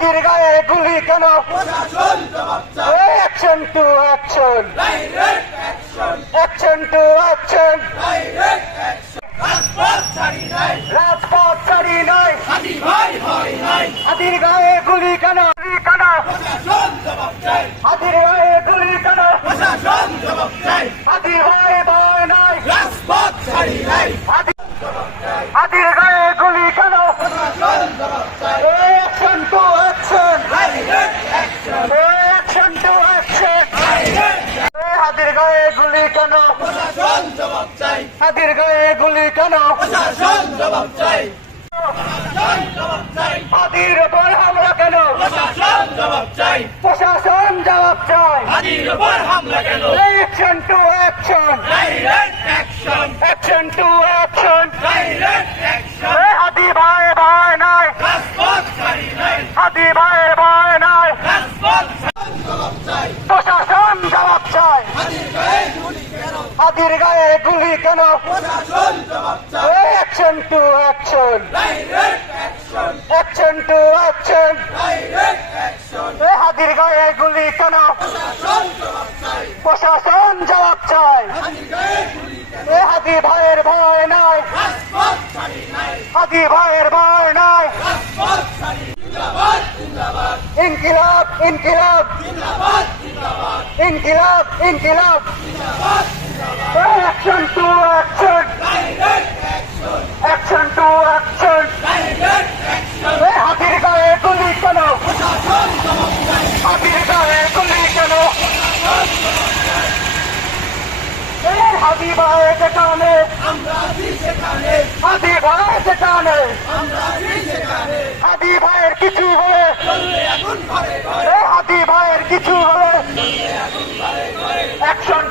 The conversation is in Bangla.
হাতির গায়ে গুলি কেন? Action to action action to action রাজপথ ছাড়ি নাই। হাতির গায়ে গুলি কেন? হাতির গায়ে গুলি কেন? প্রশাসন জবাব চাই হাতি ভয় নাই। হাতির গায়ে গুলি কেন প্রশাসন জবাব চাই action to action direct action action to action direct হাতির গায়ে গুলি কেন প্রশাসন জবাব চাই হাতির গায়ে গুলি কেন। প্রশাসন জবাব চাই। প্রশাসন জবাব চাই। হাতির ওপর হামলা কেন? প্রশাসন জবাব চাই। Action to action action to action direct action হাতি ভয় ভয় নাই রাজপথ ছাড়ি নাই হাতি ভয় ভয় নাই রাজপথ জবাব চাই প্রশাসন জবাব চায় হাতির গায়ে গুলি হাতির গায়ে গুলি কেন? প্রশাসন জবাব চাই action to action action to action হাতির গায়ে গুলি কেন? প্রশাসন জবাব চায়। এ হাতি ভয়ের ভয় নাই। হাতি ভয়ের ভয় নাই। ইনকিলাব ইনকিলাব। ইনকিলাব ইনকিলাব। Action action to action direct action এ হাতির গায়ে গুলি কেন? হাতির গায়ে গুলি কেন? এ হাতি ভয়ে যেখানে, হাতি ভয়ে যেখানে, হাতি ভয়ের কিছু হলে, এ হাতি ভয়ের কিছু হলে অ্যাকশন